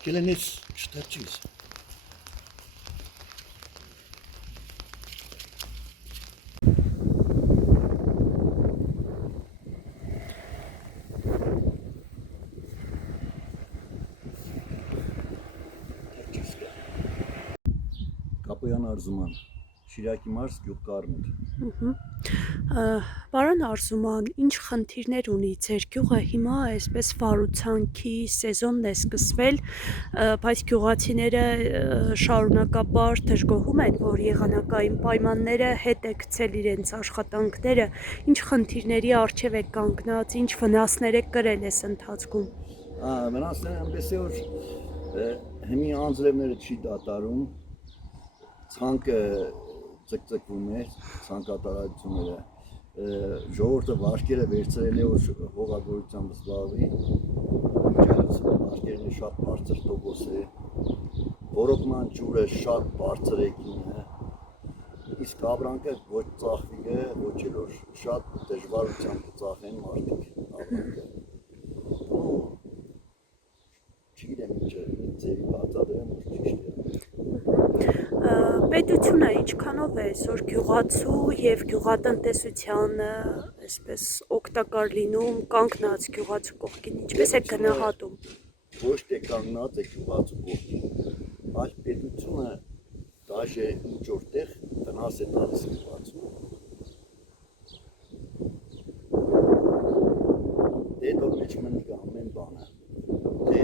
Կելենից չթրջիս։ Կապոյան Արզուման, Շիրակի մարզ գյուղ Կարմիր։ Պարոն Արզուման, ինչ խնդիրներ ունի ձեր գյուղը հիմա այսպես վարուցանքի սեզոնն է սկսվել, բայց գյուղացիները շարունակաբար դժգոհում են, որ եղանակային պայմանները հետ է գցել իրենց աշխատանքները, ինչ խնդիրների առջև է կանգնած, ինչ վնասներ է կրել այս ընթացքում։ Վնասները այնպես է, որ հիմի անձրևները չի դատարում, ցանկը ձգձգվում է, ցանկատարությունները, ժողովուրդը վարկերը վերցրել է, որ հողագործությամբ զբաղվի, վարկերն շատ բարձր տոկոս է, ոռոգման ջուրը շատ բարձր է գինը, իսկ ապրանքը ոչ ծախվի է, ոչ էլ որ շատ դժվարությամբ կծախեն մարդիկ ապրանքը։ Չգիտեմ ինչ ձևի բացատրեմ, որ ճիշտ է։ Պետությունը ինչքանով է այսօր գյուղացու եւ գյուղատնտեսությանը այսպես օգտակար լինում, կանգնած գյուղացու կողքին, ինչպես է գնահատում։ Ոչ թե կանգնած է գյուղացու կողքին, այլ պետությունը դաժե ինչ որտեղ վնաս է տալիս գյուղացուն։ Դե դոր մեջ մնի ամեն բանը, թե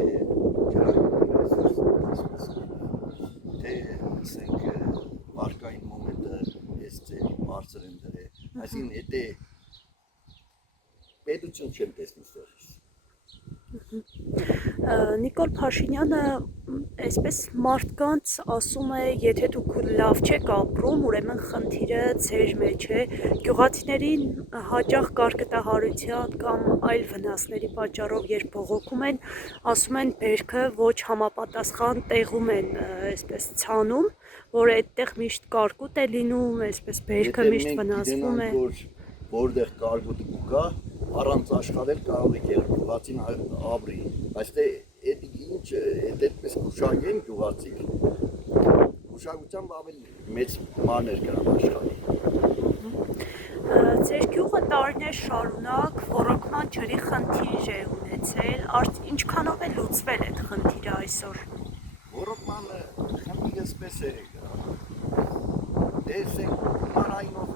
թե ասենք վարկային մոմենտը ես ձերի բարձր եմ դրել, այսինքն եթե պետություն չեմ տեսնում ստեղից։ Նիկոլ Փաշինյանը այսպես մարդկանց ասում է, եթե դուք լավ չեք ապրում, ուրեմն խնդիրը ձեր մեջ է, գյուղացիներին հաճախ կարկտահարության կամ այլ վնասների պատճառով երբ բողոքում են, ասում են բերքը ոչ համապատասխան տեղում են այսպես ցանում, որ այդտեղ միշտ կարկուտ է լինում, այսպես բերքը միշտ վնասվում է։ Որտեղ կարկուտը կա, առանց աշխատել կարող է գյուղացին ապրի, բայց թե ինչ այդպես կուշագեն գյուղացիք, կուշագությամբ ավելի մեծ մաներ կրան աշխատի։ Ձեր գյուղը տարիներ շարունակ ոռոգման ջրի խնդիր է ունեցել, ինչքանով է լուծվել այդ խնդիրը այսօր։ Ոռոգման խնդիրը այսպես է դեսենք մանայինով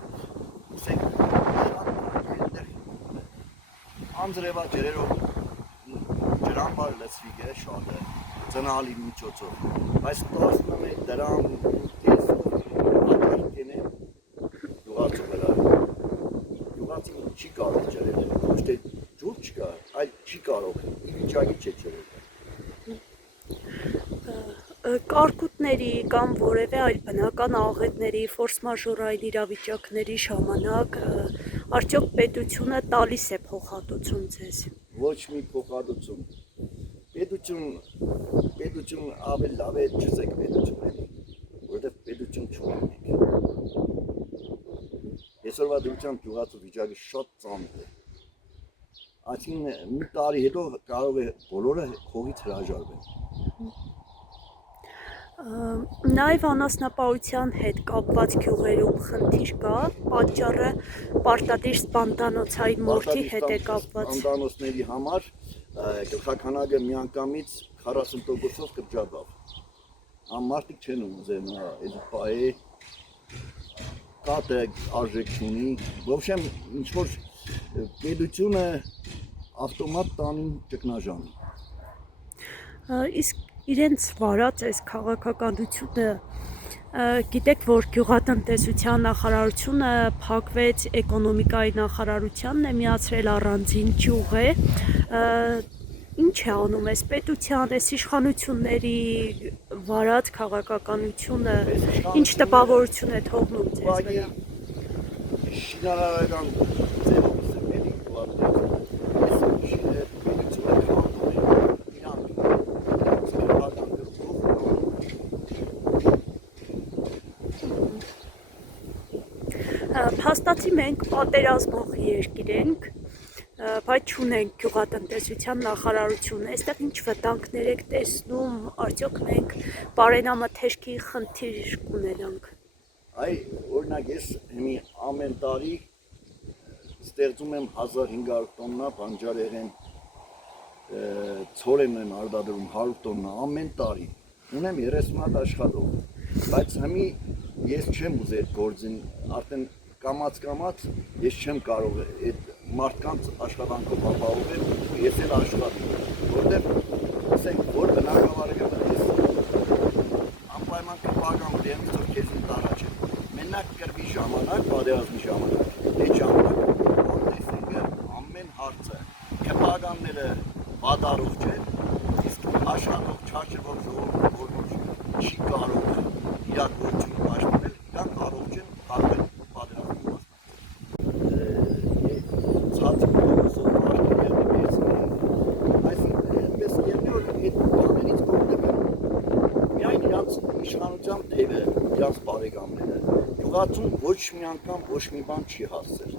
անձրևա ջրերով ջրամբար լցվի է շատ է ծնալի միջոցով, բայց տասնում է դրամ կեսով ակարկեն է գյուղացու վրա, գյուղացին չի կարող ջրել, ոչ թե ջուր չկա, այլ չի կարող, իվիճակի չէ ջրել։ Կարկուտների կամ որևէ այլ բնական աղետների, ֆորսմաժորային իրավիճակների ժամանակ արդյոք պետությունը տալիս է փոխհատուցում ձեզ։ Ոչ մի փոխհատուցում։ Պետություն ավելի լավ է չզեք պետությունների, որովհետև պետություն չունենք։ Այսօրվա դրությամբ գյուղացու վիճակը շատ ծանր է։ Այսինքն մի տարի հետո կարող է բոլորը հողից հրաժարվեն։ Նաև անասնապահության հետ կապված գյուղերում խնդիր կա, պատճառը պարտադիր սպանդանոցային մորթի հետ է կապված։ Սպանդանոցների համար գլխաքանակը միանգամից 40%-ով կրճատավ։ Մարդիկ չեն ուզում այդ պահի կատը արժեք չունի, ոբշեմ ինչ որ պետությունը ավտոմատ տանին ճգնաժամի։ Իսկ իրենց վարած այս քաղաքականությունը գիտեք, որ գյուղատնտեսության նախարարությունը փակվեց, էկոնոմիկայի նախարարությանն է միացրել, առանձին ճյուղ է, ինչ է անում այս պետության, այս իշխանությունների վարած քաղաքականությունը, ինչ տպավորություն է թողնում ձեզ վրա։ Շինարարական ձևով սրմերի Փաստացի մենք պատերազմող երկիր ենք, բայց չունենք գյուղատնտեսության նախարարություն։ Այստեղ ինչ վտանգներ եք տեսնում, արդյոք մենք բարենամըթեշքի խնդիր կունենանք։ Այ օրինակ ես հիմի ամեն տարի ստեղծում եմ 1500 տոննա բանջարեղեն ցորեն եմ արտադրում 100 տոննա ամեն տարի ունեմ 30 հատ աշխատող բայց հիմի ես չեմ ուզել գործին արդեն կամած ես չեմ կարող այդ մարդկանց աշխատանքով ապահովել ես էլ աշխատում որտեղ ասենք որ բնակավարը ես անպայման կպական դեմ որ քեզ տարած է մենակ կրվի ժամանակ պատերազմի ժամանակ այդ ժամանակ որտեսինը ամեն հարցը կպականները բադարով չէ իսկ աշխատող չարչևող ժողովուրդը չի կարող իրականություն պաշտպանել իրան կարող չեն կարող պատերազմի իշխանության թևը իրանց բարեկամները գյուղացուն ոչ մի անգամ ոչ մի բան չի հասցել